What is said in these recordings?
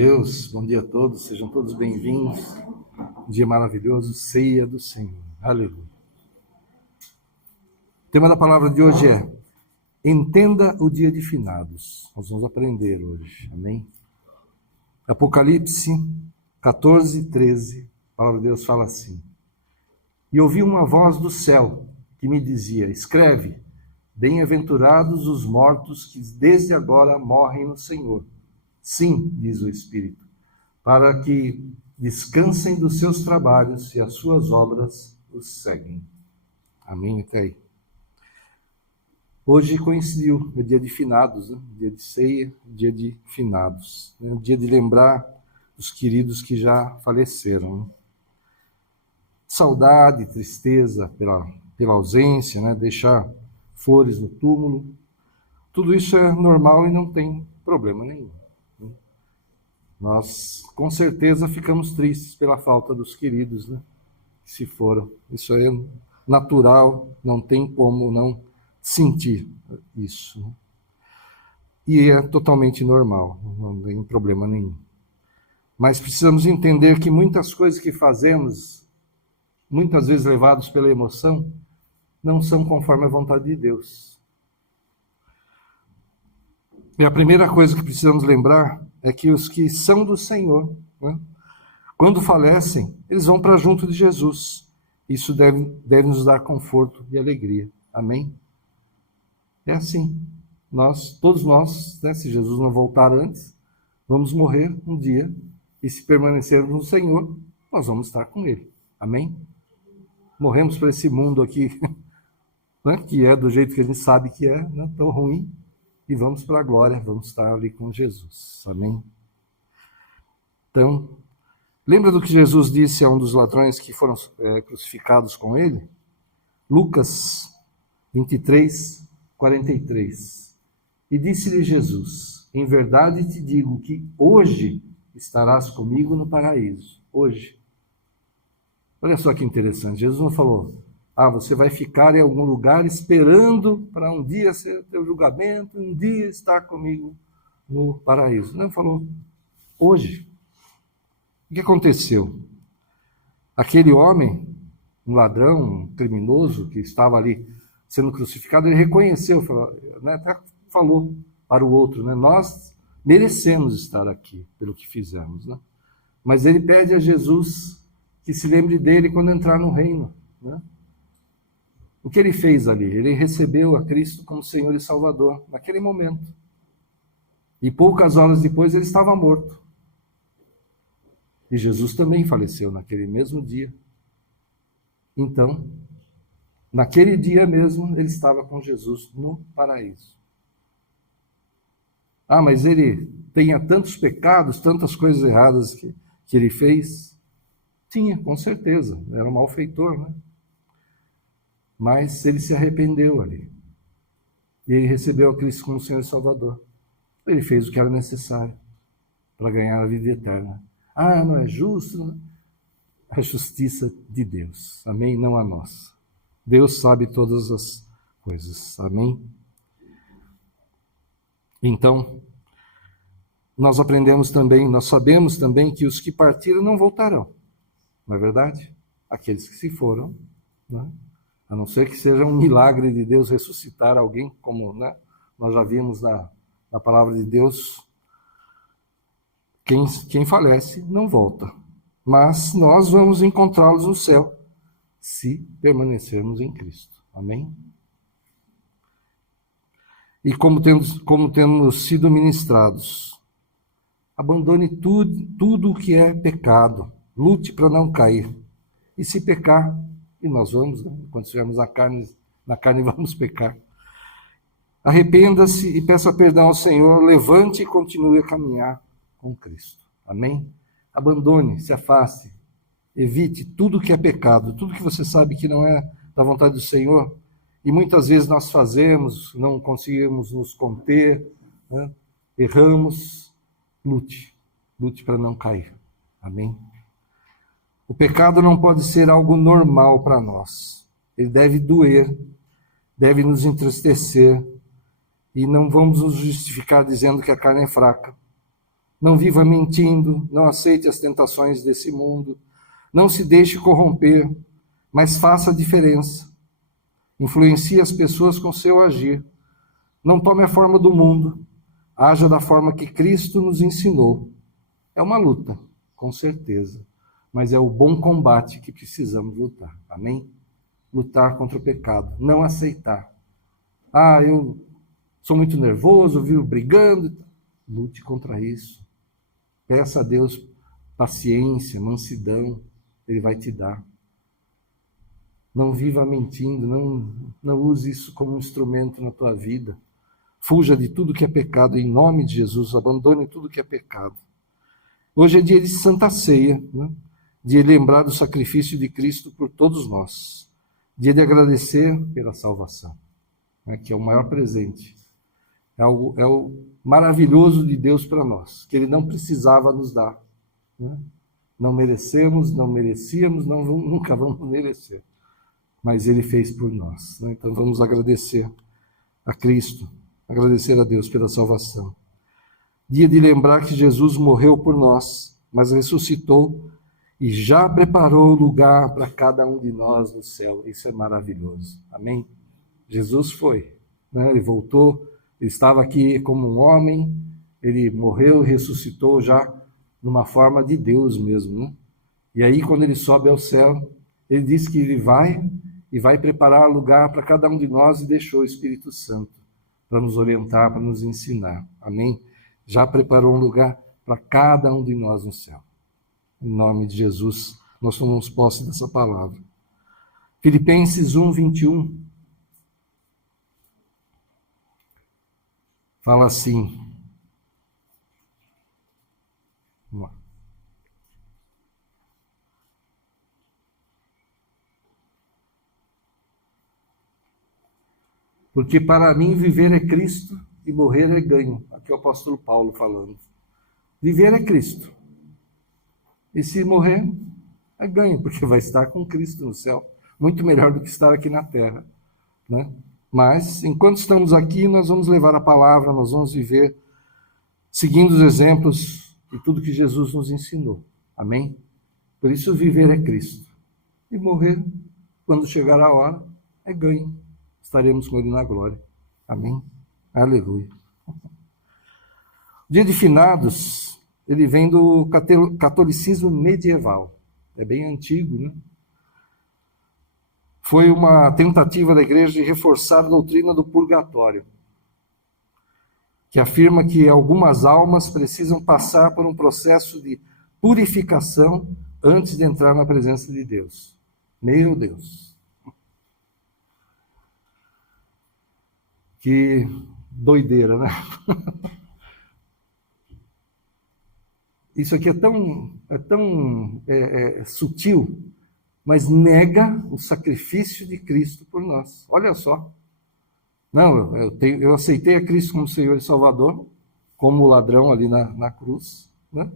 Deus, bom dia a todos, sejam todos bem-vindos. Um dia maravilhoso, ceia do Senhor. Aleluia. O tema da palavra de hoje é: entenda o dia de finados. Nós vamos aprender hoje, amém? Apocalipse 14, 13, a palavra de Deus fala assim: e ouvi uma voz do céu que me dizia: escreve, bem-aventurados os mortos que desde agora morrem no Senhor. Sim, diz o Espírito, para que descansem dos seus trabalhos e as suas obras os seguem. Amém? Até aí. Hoje coincidiu, é dia de finados, né? Dia de ceia, dia de finados. É dia de lembrar os queridos que já faleceram. Né? Saudade, tristeza pela ausência, né? Deixar flores no túmulo. Tudo isso é normal e não tem problema nenhum. Nós, com certeza, ficamos tristes pela falta dos queridos, né? Que se foram. Isso é natural, não tem como não sentir isso. Né? E é totalmente normal, não tem problema nenhum. Mas precisamos entender que muitas coisas que fazemos, muitas vezes levados pela emoção, não são conforme a vontade de Deus. E a primeira coisa que precisamos lembrar é que os que são do Senhor, né, quando falecem, eles vão para junto de Jesus. Isso deve nos dar conforto e alegria. Amém? É assim. Todos nós, né, se Jesus não voltar antes, vamos morrer um dia. E se permanecermos no Senhor, nós vamos estar com Ele. Amém? Morremos para esse mundo aqui, né, que é do jeito que a gente sabe que é, né, tão ruim. E vamos para a glória, vamos estar ali com Jesus. Amém? Então, lembra do que Jesus disse a um dos ladrões que foram crucificados com ele? Lucas 23, 43. E disse-lhe Jesus: em verdade te digo que hoje estarás comigo no paraíso. Hoje. Olha só que interessante. Jesus não falou: você vai ficar em algum lugar esperando para um dia ser teu julgamento, um dia estar comigo no paraíso. Não, falou hoje. O que aconteceu? Aquele homem, um ladrão, um criminoso que estava ali sendo crucificado, ele reconheceu, até falou para o outro, né? Nós merecemos estar aqui pelo que fizemos. Né? Mas ele pede a Jesus que se lembre dele quando entrar no reino. Né? O que ele fez ali? Ele recebeu a Cristo como Senhor e Salvador, naquele momento. E poucas horas depois ele estava morto. E Jesus também faleceu naquele mesmo dia. Então, naquele dia mesmo, ele estava com Jesus no paraíso. Mas ele tinha tantos pecados, tantas coisas erradas que ele fez? Tinha, com certeza. Era um malfeitor, né? Mas ele se arrependeu ali. E ele recebeu a Cristo como Senhor e Salvador. Ele fez o que era necessário para ganhar a vida eterna. Não é justo? A justiça de Deus. Amém? Não a nossa. Deus sabe todas as coisas. Amém? Então, nós sabemos também que os que partiram não voltarão. Não é verdade? Aqueles que se foram, né? A não ser que seja um milagre de Deus ressuscitar alguém, como, né, nós já vimos na palavra de Deus, quem falece não volta. Mas nós vamos encontrá-los no céu, se permanecermos em Cristo. Amém? E como temos sido ministrados, abandone tudo o que é pecado, lute para não cair. E se pecar, e nós vamos, né? Quando estivermos na carne vamos pecar. Arrependa-se e peça perdão ao Senhor, levante e continue a caminhar com Cristo. Amém? Abandone, se afaste, evite tudo que é pecado, tudo que você sabe que não é da vontade do Senhor, e muitas vezes nós fazemos, não conseguimos nos conter, né? Erramos, lute para não cair. Amém? O pecado não pode ser algo normal para nós. Ele deve doer, deve nos entristecer, e não vamos nos justificar dizendo que a carne é fraca. Não viva mentindo, não aceite as tentações desse mundo, não se deixe corromper, mas faça a diferença. Influencie as pessoas com seu agir. Não tome a forma do mundo, haja da forma que Cristo nos ensinou. É uma luta, com certeza, mas é o bom combate que precisamos lutar. Amém? Lutar contra o pecado, não aceitar. Eu sou muito nervoso, vivo brigando. Lute contra isso. Peça a Deus paciência, mansidão, Ele vai te dar. Não viva mentindo, não use isso como um instrumento na tua vida. Fuja de tudo que é pecado, em nome de Jesus, abandone tudo que é pecado. Hoje é dia de Santa Ceia, né? Dia de lembrar do sacrifício de Cristo por todos nós. Dia de agradecer pela salvação, né? Que é o maior presente. É o maravilhoso de Deus para nós, que Ele não precisava nos dar. Né? Não merecemos, não merecíamos, nunca vamos merecer. Mas Ele fez por nós. Né? Então vamos agradecer a Cristo, agradecer a Deus pela salvação. Dia de lembrar que Jesus morreu por nós, mas ressuscitou e já preparou lugar para cada um de nós no céu. Isso é maravilhoso. Amém? Jesus foi, né? Ele voltou. Ele estava aqui como um homem, ele morreu e ressuscitou já numa forma de Deus mesmo, né? E aí, quando ele sobe ao céu, ele disse que ele vai preparar lugar para cada um de nós e deixou o Espírito Santo para nos orientar, para nos ensinar. Amém? Já preparou um lugar para cada um de nós no céu. Em nome de Jesus, nós tomamos posse dessa palavra. Filipenses 1, 21. Fala assim. Vamos lá. Porque para mim viver é Cristo e morrer é ganho. Aqui é o apóstolo Paulo falando. Viver é Cristo. E se morrer, é ganho, porque vai estar com Cristo no céu. Muito melhor do que estar aqui na terra, né? Mas, enquanto estamos aqui, nós vamos levar a palavra, nós vamos viver seguindo os exemplos de tudo que Jesus nos ensinou. Amém? Por isso, viver é Cristo. E morrer, quando chegar a hora, é ganho. Estaremos com Ele na glória. Amém? Aleluia. O dia de finados, ele vem do catolicismo medieval. É bem antigo, né? Foi uma tentativa da igreja de reforçar a doutrina do purgatório, que afirma que algumas almas precisam passar por um processo de purificação antes de entrar na presença de Deus. Meu Deus! Que doideira, né? Isso aqui é tão sutil, mas nega o sacrifício de Cristo por nós. Olha só. Não, eu aceitei a Cristo como Senhor e Salvador, como o ladrão ali na cruz, né?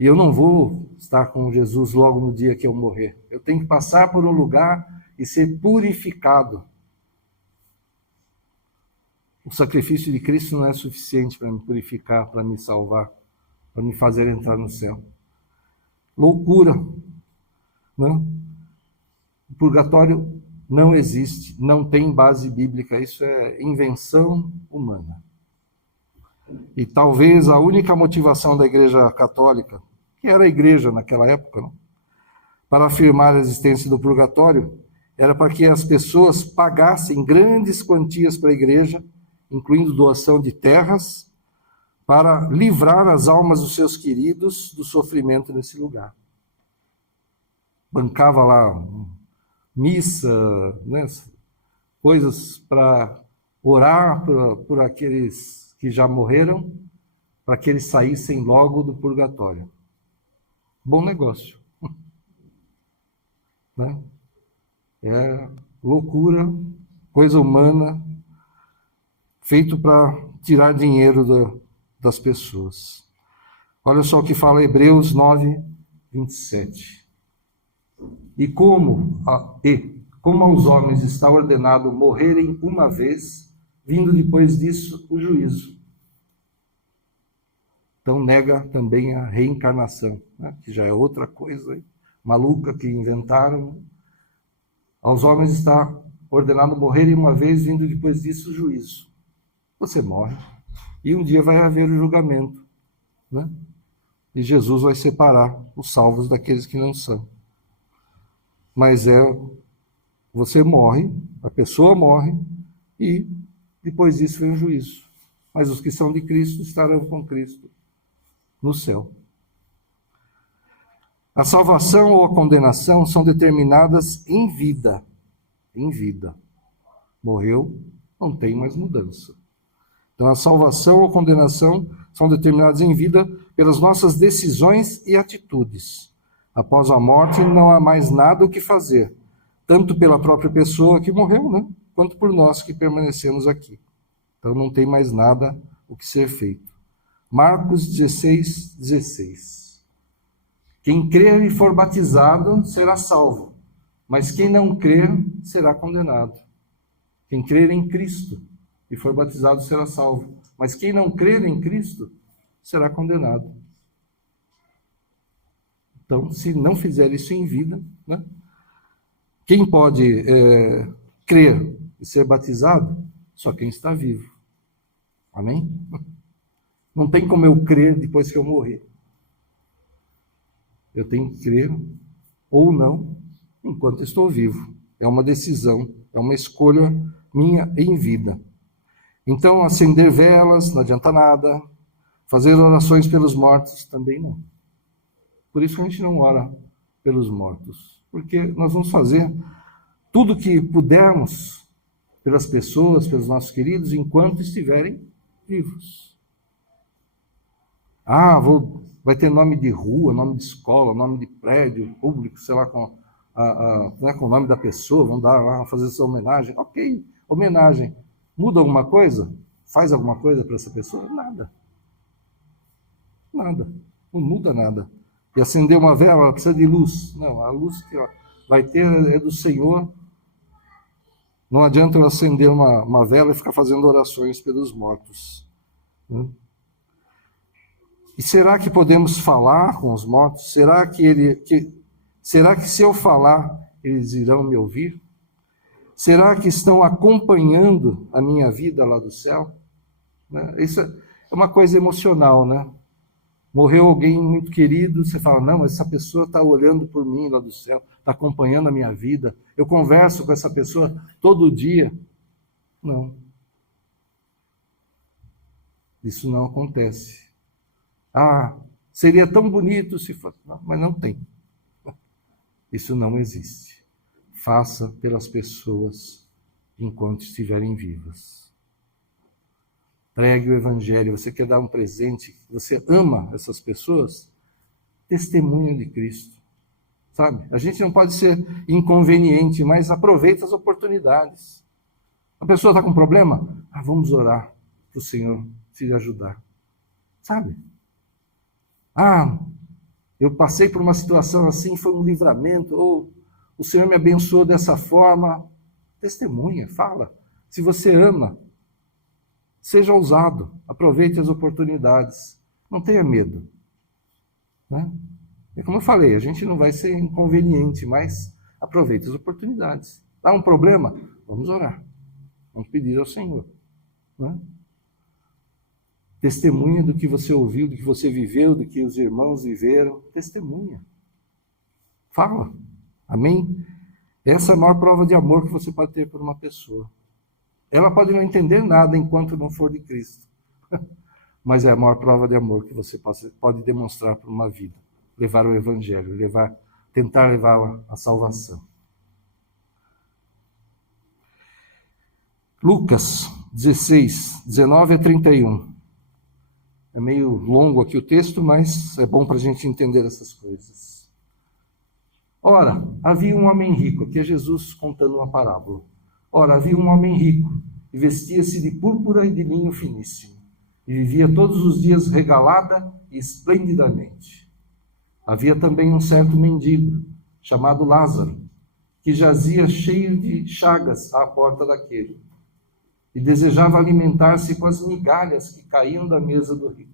E eu não vou estar com Jesus logo no dia que eu morrer. Eu tenho que passar por um lugar e ser purificado. O sacrifício de Cristo não é suficiente para me purificar, para me salvar, para me fazer entrar no céu. Loucura, né? O purgatório não existe, não tem base bíblica, isso é invenção humana. E talvez a única motivação da Igreja Católica, que era a igreja naquela época, né, para afirmar a existência do purgatório, era para que as pessoas pagassem grandes quantias para a igreja, incluindo doação de terras, para livrar as almas dos seus queridos do sofrimento nesse lugar. Bancava lá missa, né, coisas para orar por aqueles que já morreram, para que eles saíssem logo do purgatório. Bom negócio. Né? É loucura, coisa humana, feito para tirar dinheiro das pessoas. Olha só o que fala Hebreus 9, 27. E como aos homens está ordenado morrerem uma vez, vindo depois disso o juízo. Então nega também a reencarnação, né? Que já é outra coisa maluca que inventaram. Aos homens está ordenado morrerem uma vez, vindo depois disso o juízo. Você morre e um dia vai haver o julgamento, né? E Jesus vai separar os salvos daqueles que não são. Mas você morre, a pessoa morre e depois disso vem o juízo. Mas os que são de Cristo estarão com Cristo no céu. A salvação ou a condenação são determinadas em vida. Em vida. Morreu, não tem mais mudança. Então a salvação ou condenação são determinadas em vida pelas nossas decisões e atitudes. Após a morte não há mais nada o que fazer, tanto pela própria pessoa que morreu, né? Quanto por nós que permanecemos aqui. Então não tem mais nada o que ser feito. Marcos 16, 16. Quem crer e for batizado será salvo, mas quem não crer será condenado. Quem crer em Cristo e for batizado será salvo, mas quem não crer em Cristo será condenado. Então, se não fizer isso em vida, né? Quem pode crer e ser batizado? Só quem está vivo. Amém? Não tem como eu crer depois que eu morrer. Eu tenho que crer ou não enquanto estou vivo. É uma decisão, é uma escolha minha em vida. Então, acender velas não adianta nada. Fazer orações pelos mortos também não. Por isso que a gente não ora pelos mortos. Porque nós vamos fazer tudo o que pudermos pelas pessoas, pelos nossos queridos, enquanto estiverem vivos. Vai ter nome de rua, nome de escola, nome de prédio público, sei lá, com o nome da pessoa, vão dar lá, fazer essa homenagem. Ok, homenagem. Muda alguma coisa? Faz alguma coisa para essa pessoa? Nada. Nada. Não muda nada. E acender uma vela, ela precisa de luz. Não, a luz que vai ter é do Senhor. Não adianta eu acender uma vela e ficar fazendo orações pelos mortos. E será que podemos falar com os mortos? Será que se eu falar, eles irão me ouvir? Será que estão acompanhando a minha vida lá do céu? Isso é uma coisa emocional, né? Morreu alguém muito querido, você fala, não, essa pessoa está olhando por mim lá do céu, está acompanhando a minha vida, eu converso com essa pessoa todo dia. Não. Isso não acontece. Seria tão bonito se fosse. Não, mas não tem. Isso não existe. Faça pelas pessoas enquanto estiverem vivas. Pregue o Evangelho. Você quer dar um presente, você ama essas pessoas, testemunho de Cristo. Sabe? A gente não pode ser inconveniente, mas aproveita as oportunidades. A pessoa está com problema? Vamos orar para o Senhor te ajudar. Sabe? Eu passei por uma situação assim, foi um livramento, ou o Senhor me abençoou dessa forma. Testemunha, fala. Se você ama, seja ousado, aproveite as oportunidades, não tenha medo. Né? E como eu falei, a gente não vai ser inconveniente, mas aproveite as oportunidades. Dá um problema? Vamos orar, vamos pedir ao Senhor. Né? Testemunha do que você ouviu, do que você viveu, do que os irmãos viveram. Testemunha. Fala. Amém? Essa é a maior prova de amor que você pode ter por uma pessoa. Ela pode não entender nada enquanto não for de Cristo. Mas é a maior prova de amor que você pode demonstrar por uma vida. Levar o Evangelho, tentar levá-la à salvação. Lucas 16, 19 a 31. É meio longo aqui o texto, mas é bom para a gente entender essas coisas. Ora, havia um homem rico, aqui é Jesus contando uma parábola. Ora, havia um homem rico, e vestia-se de púrpura e de linho finíssimo, e vivia todos os dias regalada e esplendidamente. Havia também um certo mendigo, chamado Lázaro, que jazia cheio de chagas à porta daquele, e desejava alimentar-se com as migalhas que caíam da mesa do rico.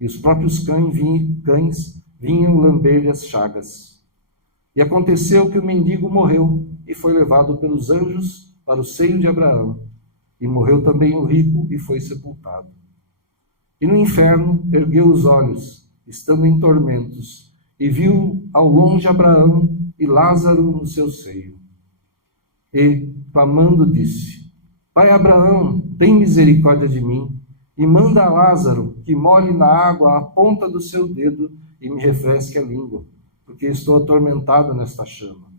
e os próprios cães vinham lamber-lhe as chagas. E aconteceu que o mendigo morreu e foi levado pelos anjos para o seio de Abraão. E morreu também o rico e foi sepultado. E no inferno ergueu os olhos, estando em tormentos, e viu ao longe Abraão e Lázaro no seu seio. E, clamando, disse: Pai Abraão, tem misericórdia de mim, e manda a Lázaro que molhe na água a ponta do seu dedo e me refresque a língua, porque estou atormentado nesta chama.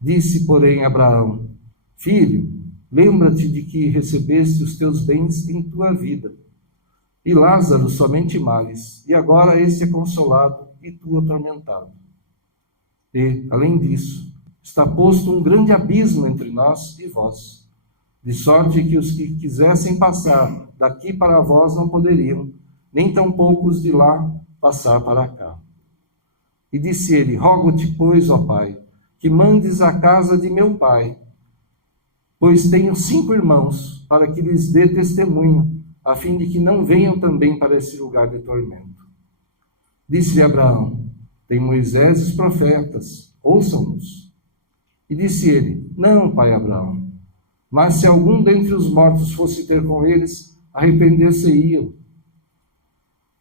Disse, porém, Abraão: Filho, lembra-te de que recebeste os teus bens em tua vida, e Lázaro somente males, e agora este é consolado e tu atormentado. E, além disso, está posto um grande abismo entre nós e vós, de sorte que os que quisessem passar daqui para vós não poderiam, nem tampouco os de lá passar para cá. E disse ele: Rogo-te, pois, ó Pai, que mandes à casa de meu pai, pois tenho 5 irmãos, para que lhes dê testemunho, a fim de que não venham também para esse lugar de tormento. Disse-lhe Abraão: Tem Moisés e os profetas, ouçam-nos. E disse ele: Não, pai Abraão, mas se algum dentre os mortos fosse ter com eles, arrepender-se-iam.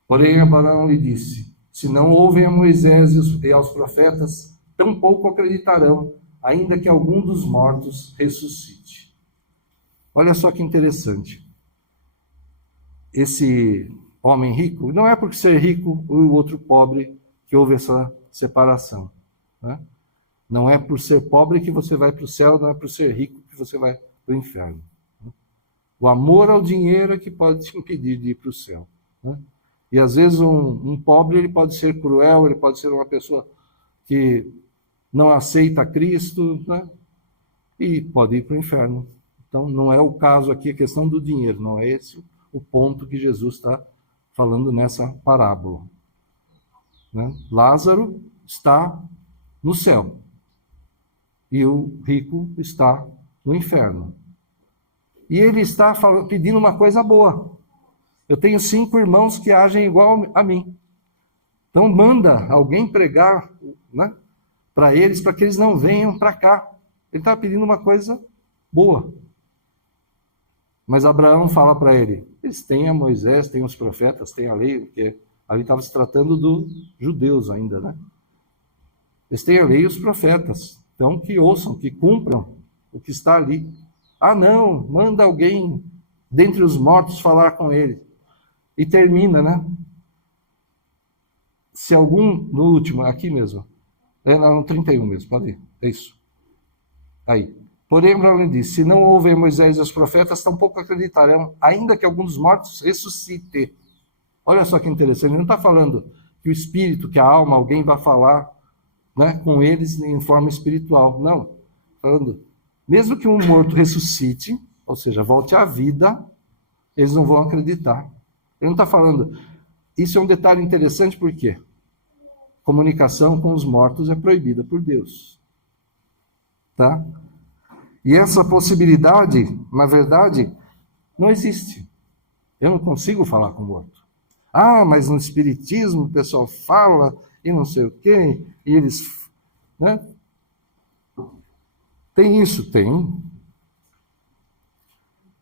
Porém Abraão lhe disse: Se não ouvem a Moisés e aos profetas, tampouco acreditarão, ainda que algum dos mortos ressuscite. Olha só que interessante. Esse homem rico, não é porque ser rico ou o outro pobre que houve essa separação, né? Não é por ser pobre que você vai para o céu, não é por ser rico que você vai para o inferno. O amor ao dinheiro é que pode te impedir de ir para o céu, né? E às vezes um pobre ele pode ser cruel, ele pode ser uma pessoa que não aceita Cristo, né? E pode ir para o inferno. Então não é o caso aqui, a questão do dinheiro, não é esse o ponto que Jesus está falando nessa parábola, né? Lázaro está no céu e o rico está no inferno. E ele está pedindo uma coisa boa. Eu tenho 5 irmãos que agem igual a mim. Então manda alguém pregar, né, para eles, para que eles não venham para cá. Ele está pedindo uma coisa boa. Mas Abraão fala para ele: eles têm a Moisés, têm os profetas, têm a lei, porque ali estava se tratando dos judeus ainda, né? Eles têm a lei e os profetas. Então que ouçam, que cumpram o que está ali. Ah, não, manda alguém dentre os mortos falar com ele. E termina, né? Se algum, no último, aqui mesmo, no 31 mesmo, pode ir, é isso. Aí. Porém, Abraão lhe disse: se não ouvem Moisés e os profetas, tampouco acreditarão, ainda que algum dos mortos ressuscite. Olha só que interessante, ele não está falando que o espírito, que a alma, alguém vai falar, né, com eles em forma espiritual. Não. Falando, mesmo que um morto ressuscite, ou seja, volte à vida, eles não vão acreditar. Ele não está falando. Isso é um detalhe interessante, porque comunicação com os mortos é proibida por Deus. Tá? E essa possibilidade, na verdade, não existe. Eu não consigo falar com o morto. Ah, mas no Espiritismo o pessoal fala e não sei o quê, e eles, né? Tem isso? Tem.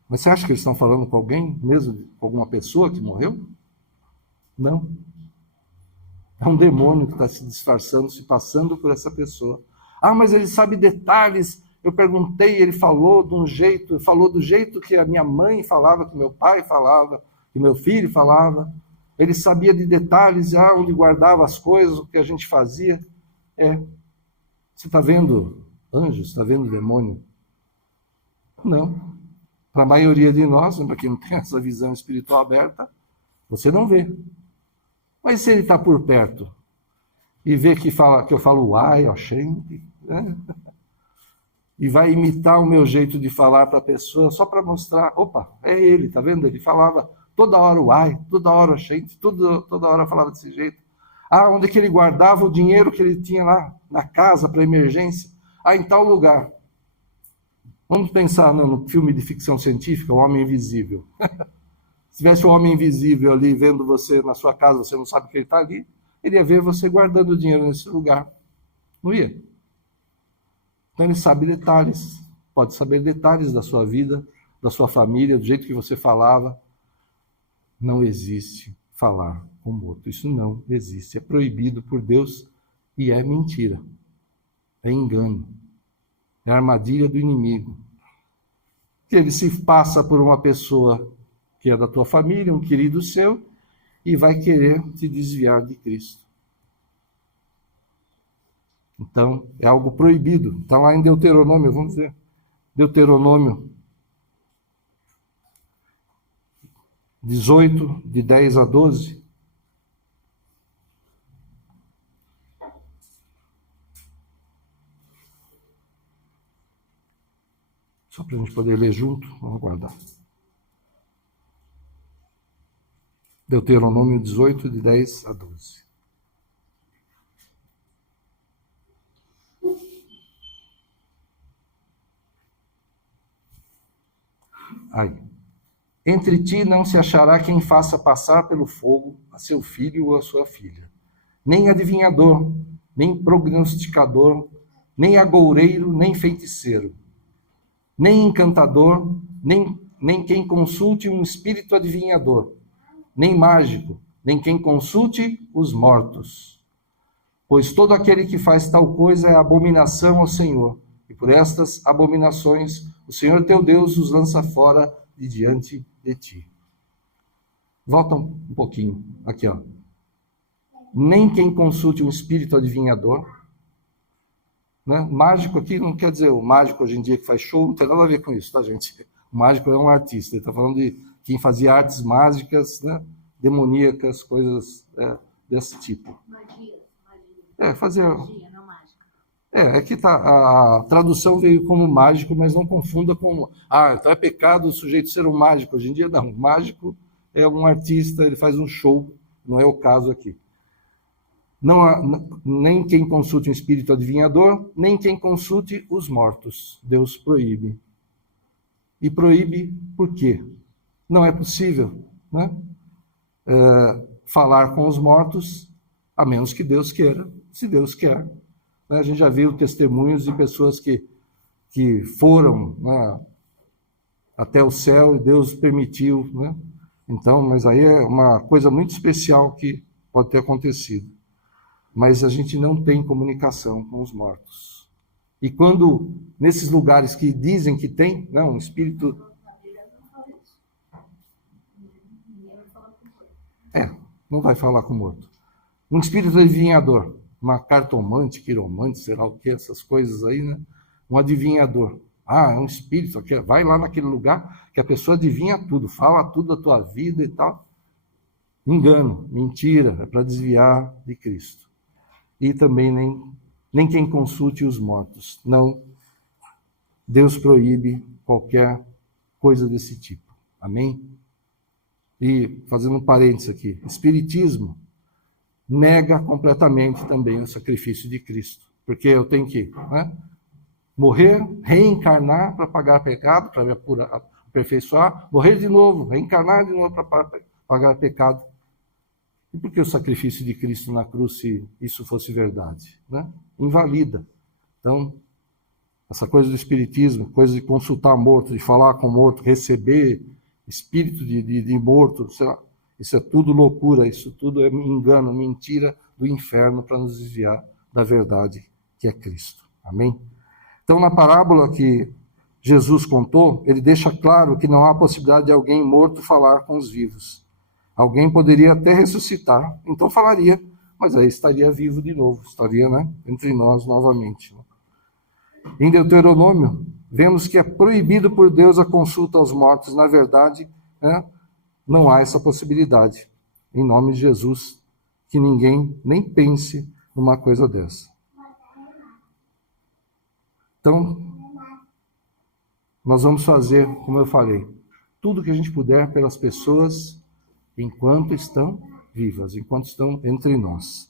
Mas você acha que eles estão falando com alguém mesmo, com alguma pessoa que morreu? Não. É um demônio que está se disfarçando, se passando por essa pessoa. Ah, mas ele sabe detalhes. Eu perguntei, ele falou de um jeito, falou do jeito que a minha mãe falava, que meu pai falava, que meu filho falava. Ele sabia de detalhes, onde guardava as coisas, o que a gente fazia. Você está vendo anjos? Está vendo demônio? Não. Para a maioria de nós, para quem não tem essa visão espiritual aberta, você não vê. Mas se ele está por perto e vê que eu falo uai, ó, gente, né? E vai imitar o meu jeito de falar para a pessoa só para mostrar, opa, é ele, tá vendo? Ele falava toda hora uai, toda hora gente, toda hora falava desse jeito. Ah, onde é que ele guardava o dinheiro que ele tinha lá na casa para emergência? Ah, em tal lugar. Vamos pensar no filme de ficção científica, O Homem Invisível. Se tivesse um homem invisível ali vendo você na sua casa, você não sabe que ele está ali, ele ia ver você guardando dinheiro nesse lugar. Não ia? Então ele sabe detalhes, pode saber detalhes da sua vida, da sua família, do jeito que você falava. Não existe falar com o morto. Isso não existe. É proibido por Deus e é mentira. É engano. É armadilha do inimigo. Que ele se passa por uma pessoa que é da tua família, um querido seu, e vai querer te desviar de Cristo. Então, é algo proibido. Está lá em Deuteronômio, vamos ver. Deuteronômio 18, de 10 a 12. Só para a gente poder ler junto, vamos aguardar. Deuteronômio 18, de 10 a 12. Aí. Entre ti não se achará quem faça passar pelo fogo a seu filho ou a sua filha, nem adivinhador, nem prognosticador, nem agoureiro, nem feiticeiro, nem encantador, nem quem consulte um espírito adivinhador, nem mágico, nem quem consulte os mortos. Pois todo aquele que faz tal coisa é abominação ao Senhor, e por estas abominações o Senhor teu Deus os lança fora de diante de ti. Volta um pouquinho, aqui ó. Nem quem consulte um espírito adivinhador, né? Mágico aqui não quer dizer o mágico hoje em dia que faz show, não tem nada a ver com isso, tá, gente? O mágico é um artista, ele está falando de quem fazia artes mágicas, né? Demoníacas, coisas desse tipo. Magia. Fazer... Magia, não mágica. Aqui tá, a tradução veio como mágico, mas não confunda com... então é pecado o sujeito ser um mágico. Hoje em dia não, o mágico é um artista, ele faz um show, não é o caso aqui. Não há, nem quem consulte um espírito adivinhador, nem quem consulte os mortos. Deus proíbe. E proíbe por quê? Não é possível, né? Falar com os mortos, a menos que Deus queira, se Deus quer. A gente já viu testemunhos de pessoas que foram, né, até o céu e Deus permitiu, né? Então, mas aí é uma coisa muito especial que pode ter acontecido. Mas a gente não tem comunicação com os mortos. E quando, nesses lugares que dizem que tem, um espírito... não vai falar com o morto. Um espírito adivinhador, uma cartomante, quiromante, sei lá o que, essas coisas aí, né? Um adivinhador. É um espírito, vai lá naquele lugar que a pessoa adivinha tudo, fala tudo da tua vida e tal. Engano, mentira, é para desviar de Cristo. E também nem quem consulte os mortos. Não, Deus proíbe qualquer coisa desse tipo. Amém? E, fazendo um parênteses aqui, Espiritismo nega completamente também o sacrifício de Cristo. Porque eu tenho que morrer, reencarnar para pagar pecado, para me aperfeiçoar, morrer de novo, reencarnar de novo para pagar pecado. E por que o sacrifício de Cristo na cruz, se isso fosse verdade? Invalida. Então, essa coisa do espiritismo, coisa de consultar morto, de falar com morto, receber espírito de morto, sei lá, isso é tudo loucura, isso tudo é engano, mentira do inferno para nos desviar da verdade que é Cristo. Amém? Então, na parábola que Jesus contou, ele deixa claro que não há possibilidade de alguém morto falar com os vivos. Alguém poderia até ressuscitar, então falaria, mas aí estaria vivo de novo, estaria entre nós novamente. Em Deuteronômio, vemos que é proibido por Deus a consulta aos mortos. Na verdade, não há essa possibilidade. Em nome de Jesus, que ninguém nem pense numa coisa dessa. Então, nós vamos fazer, como eu falei, tudo que a gente puder pelas pessoas enquanto estão vivas, enquanto estão entre nós.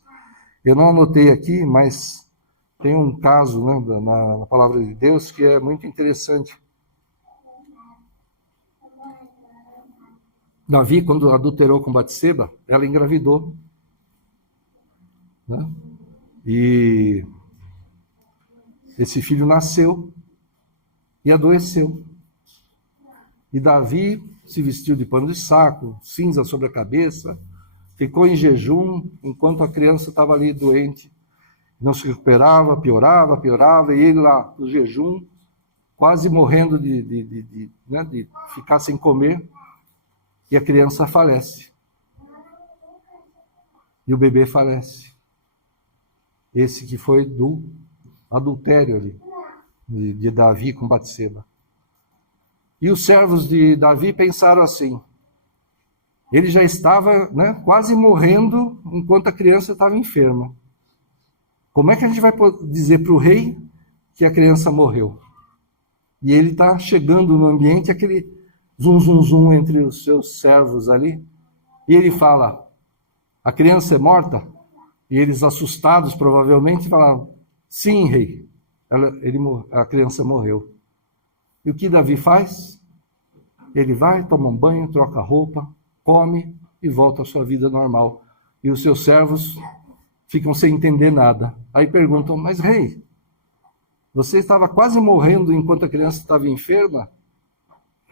Eu não anotei aqui, mas tem um caso na palavra de Deus que é muito interessante. Davi, quando adulterou com Batseba, ela engravidou, né? E esse filho nasceu e adoeceu. E Davi se vestiu de pano de saco, cinza sobre a cabeça, ficou em jejum enquanto a criança estava ali doente. Não se recuperava, piorava, e ele lá no jejum, quase morrendo de ficar sem comer, e a criança falece. E o bebê falece. Esse que foi do adultério ali, de Davi com Batseba. E os servos de Davi pensaram assim, ele já estava, né, quase morrendo enquanto a criança estava enferma. Como é que a gente vai dizer para o rei que a criança morreu? E ele está chegando no ambiente, aquele zum entre os seus servos ali, e ele fala, a criança é morta? E eles, assustados provavelmente, falaram, sim, rei, a criança morreu. E o que Davi faz? Ele vai, toma um banho, troca a roupa, come e volta à sua vida normal. E os seus servos ficam sem entender nada. Aí perguntam, mas rei, você estava quase morrendo enquanto a criança estava enferma?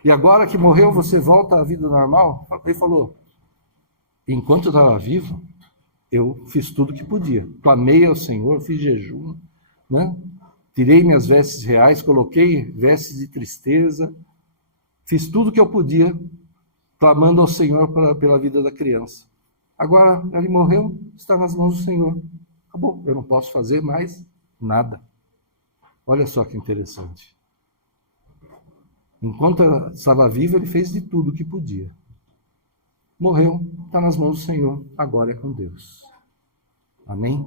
E agora que morreu, você volta à vida normal? Ele falou, enquanto eu estava vivo, eu fiz tudo o que podia. Clamei ao Senhor, fiz jejum, né? Tirei minhas vestes reais, coloquei vestes de tristeza, fiz tudo o que eu podia, clamando ao Senhor pela vida da criança. Agora, ele morreu, está nas mãos do Senhor. Acabou, eu não posso fazer mais nada. Olha só que interessante. Enquanto ela estava viva, ele fez de tudo o que podia. Morreu, está nas mãos do Senhor, agora é com Deus. Amém?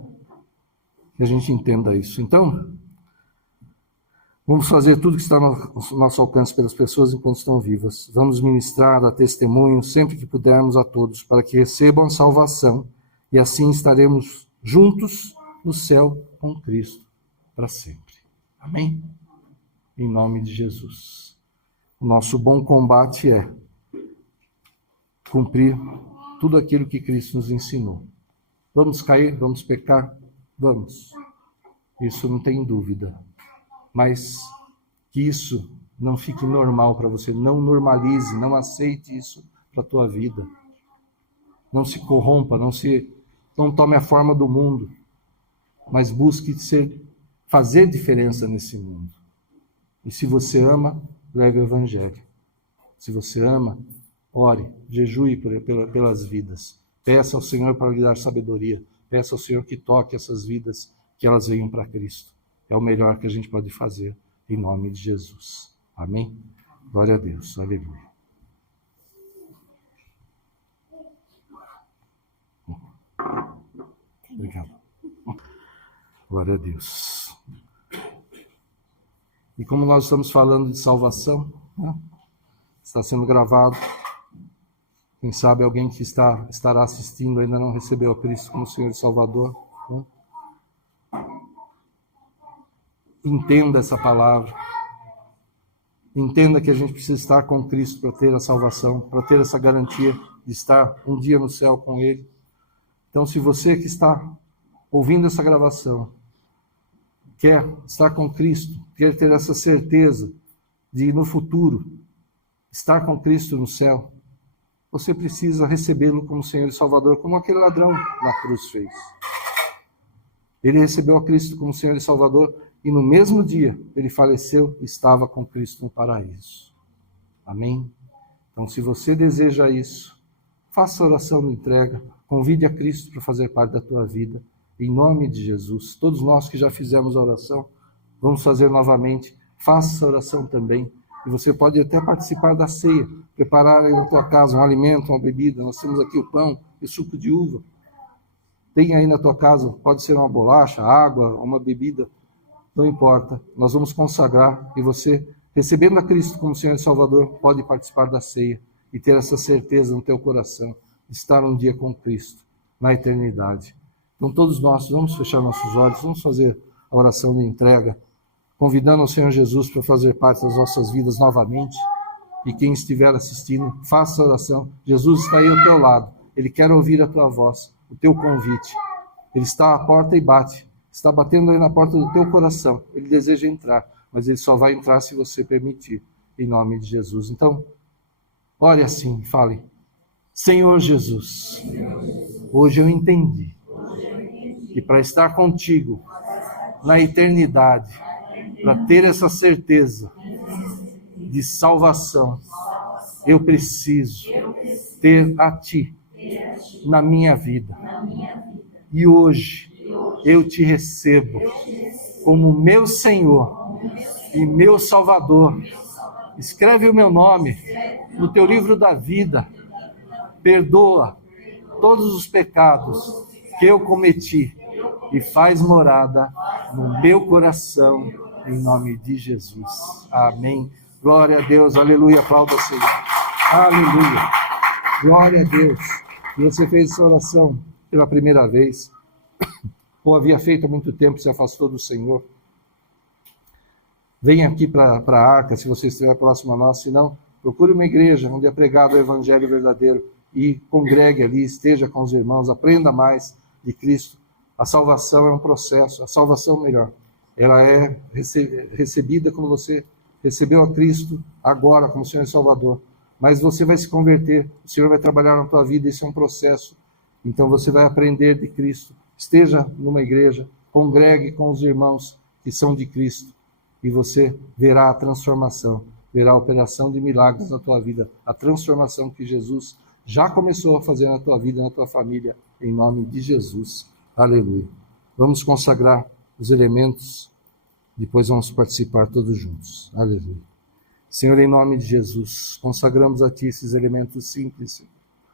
Que a gente entenda isso. Então, vamos fazer tudo que está no nosso alcance pelas pessoas enquanto estão vivas. Vamos ministrar, dar testemunho sempre que pudermos a todos, para que recebam a salvação e assim estaremos juntos no céu com Cristo para sempre. Amém? Em nome de Jesus. O nosso bom combate é cumprir tudo aquilo que Cristo nos ensinou. Vamos cair, vamos pecar? Vamos. Isso não tem dúvida. Mas que isso não fique normal para você, não normalize, não aceite isso para a tua vida. Não se corrompa, não tome a forma do mundo, mas busque fazer diferença nesse mundo. E se você ama, leve o Evangelho. Se você ama, ore, jejue pelas vidas. Peça ao Senhor para lhe dar sabedoria. Peça ao Senhor que toque essas vidas, que elas venham para Cristo. É o melhor que a gente pode fazer, em nome de Jesus. Amém? Glória a Deus. Aleluia. Obrigado. Glória a Deus. E como nós estamos falando de salvação, né? Está sendo gravado. Quem sabe alguém que estará assistindo ainda não recebeu a Cristo como Senhor e Salvador, né? Entenda essa palavra. Entenda que a gente precisa estar com Cristo para ter a salvação, para ter essa garantia de estar um dia no céu com Ele. Então, se você que está ouvindo essa gravação quer estar com Cristo, quer ter essa certeza de no futuro estar com Cristo no céu, você precisa recebê-lo como Senhor e Salvador, como aquele ladrão na cruz fez. Ele recebeu a Cristo como Senhor e Salvador e no mesmo dia ele faleceu e estava com Cristo no paraíso. Amém? Então, se você deseja isso, faça a oração de entrega, convide a Cristo para fazer parte da tua vida, em nome de Jesus. Todos nós que já fizemos a oração, vamos fazer novamente, faça essa oração também. E você pode até participar da ceia, preparar aí na tua casa um alimento, uma bebida. Nós temos aqui o pão e suco de uva. Tem aí na tua casa, pode ser uma bolacha, água, uma bebida, não importa. Nós vamos consagrar e você, recebendo a Cristo como Senhor e Salvador, pode participar da ceia e ter essa certeza no teu coração de estar um dia com Cristo, na eternidade. Então todos nós vamos fechar nossos olhos, vamos fazer a oração de entrega, convidando o Senhor Jesus para fazer parte das nossas vidas novamente. E quem estiver assistindo, faça a oração. Jesus está aí ao teu lado. Ele quer ouvir a tua voz, o teu convite. Ele está à porta e bate. Está batendo aí na porta do teu coração. Ele deseja entrar, mas ele só vai entrar se você permitir, em nome de Jesus. Então, ore assim, fale: Senhor Jesus, hoje eu entendi que para estar contigo na eternidade, para ter essa certeza de salvação, eu preciso ter a Ti na minha vida. E hoje eu te recebo como meu Senhor e meu Salvador. Escreve o meu nome no teu livro da vida. Perdoa todos os pecados que eu cometi e faz morada no meu coração, em nome de Jesus. Amém. Glória a Deus, aleluia, aplauda o Senhor. Aleluia. Glória a Deus. E você fez essa oração pela primeira vez, ou havia feito há muito tempo, se afastou do Senhor. Venha aqui para a Arca, se você estiver próximo a nós, se não, procure uma igreja onde é pregado o Evangelho verdadeiro e congregue ali, esteja com os irmãos, aprenda mais de Cristo. A salvação é um processo, a salvação melhor, ela é recebida quando você recebeu a Cristo agora como Senhor e Salvador, mas você vai se converter, o Senhor vai trabalhar na tua vida, isso é um processo, então você vai aprender de Cristo, esteja numa igreja, congregue com os irmãos que são de Cristo, e você verá a transformação, verá a operação de milagres na tua vida, a transformação que Jesus já começou a fazer na tua vida, na tua família, em nome de Jesus. Aleluia. Vamos consagrar os elementos, depois vamos participar todos juntos. Aleluia. Senhor, em nome de Jesus, consagramos a Ti esses elementos simples, Senhor.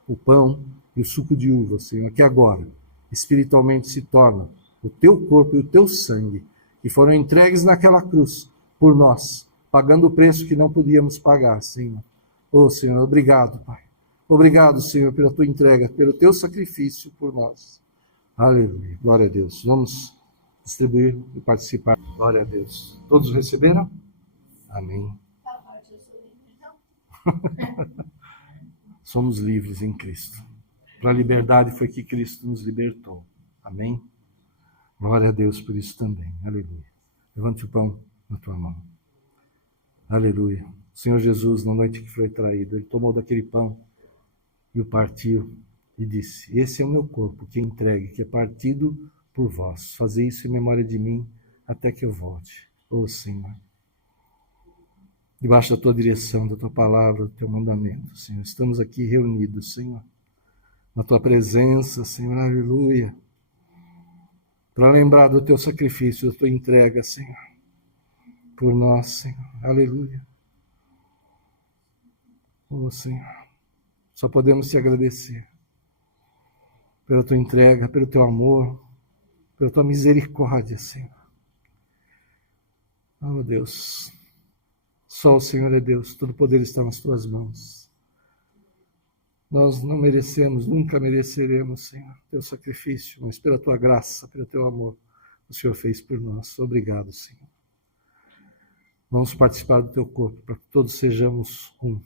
O pão e o suco de uva, Senhor, que agora, espiritualmente, se tornam o Teu corpo e o Teu sangue, que foram entregues naquela cruz por nós, pagando o preço que não podíamos pagar, Senhor. Oh, Senhor, obrigado, Pai. Obrigado, Senhor, pela Tua entrega, pelo Teu sacrifício por nós. Aleluia. Glória a Deus. Vamos distribuir e participar. Glória a Deus. Todos receberam? Amém. Somos livres em Cristo. Para a liberdade foi que Cristo nos libertou. Amém? Glória a Deus por isso também. Aleluia. Levante o pão na tua mão. Aleluia. O Senhor Jesus, na noite que foi traído, Ele tomou daquele pão e o partiu e disse: esse é o meu corpo que é entregue, que é partido por vós. Fazei isso em memória de mim até que eu volte. Ó Senhor, debaixo da tua direção, da tua palavra, do teu mandamento, Senhor, estamos aqui reunidos, Senhor, na tua presença, Senhor, aleluia, para lembrar do teu sacrifício, da tua entrega, Senhor, por nós, Senhor, aleluia. Ó Senhor, só podemos te agradecer pela tua entrega, pelo teu amor, pela tua misericórdia, Senhor. Oh Deus, só o Senhor é Deus, todo poder está nas tuas mãos. Nós não merecemos, nunca mereceremos, Senhor, teu sacrifício, mas pela tua graça, pelo teu amor, o Senhor fez por nós. Obrigado, Senhor. Vamos participar do teu corpo, para que todos sejamos um.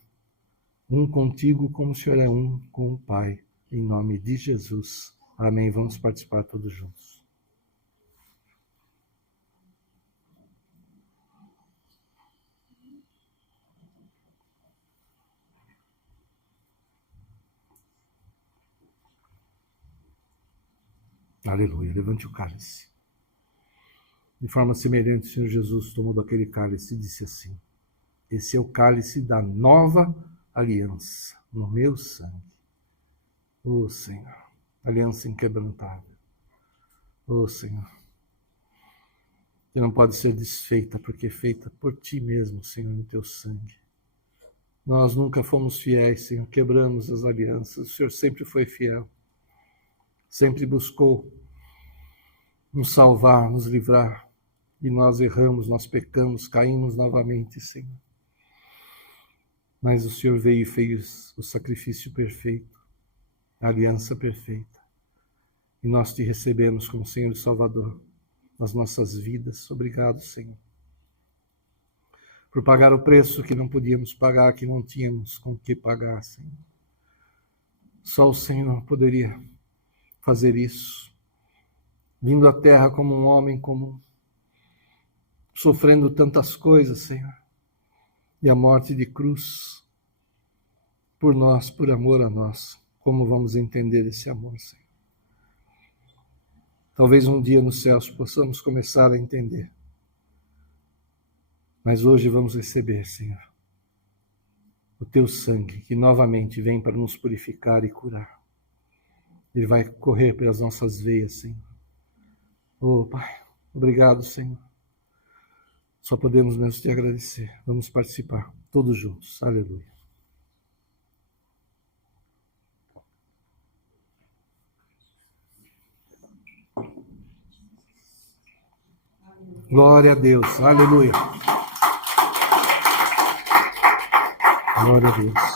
Um contigo, como o Senhor é um com o Pai. Em nome de Jesus. Amém. Vamos participar todos juntos. Aleluia. Levante o cálice. De forma semelhante, o Senhor Jesus tomou daquele cálice e disse assim: esse é o cálice da nova aliança, no meu sangue. Ó Senhor, aliança inquebrantável. Ó Senhor, que não pode ser desfeita, porque é feita por Ti mesmo, Senhor, no Teu sangue. Nós nunca fomos fiéis, Senhor, quebramos as alianças. O Senhor sempre foi fiel, sempre buscou nos salvar, nos livrar. E nós erramos, nós pecamos, caímos novamente, Senhor. Mas o Senhor veio e fez o sacrifício perfeito, a aliança perfeita. E nós Te recebemos como Senhor e Salvador nas nossas vidas. Obrigado, Senhor. por pagar o preço que não podíamos pagar, que não tínhamos com o que pagar, Senhor. Só o Senhor poderia fazer isso, vindo à terra como um homem comum, sofrendo tantas coisas, Senhor, e a morte de cruz por nós, por amor a nós. Como vamos entender esse amor, Senhor? Talvez um dia nos céus possamos começar a entender. Mas hoje vamos receber, Senhor, o Teu sangue, que novamente vem para nos purificar e curar. Ele vai correr pelas nossas veias, Senhor. Oh, Pai, obrigado, Senhor. Só podemos mesmo te agradecer. Vamos participar, todos juntos. Aleluia. Glória a Deus. Aleluia. Glória a Deus.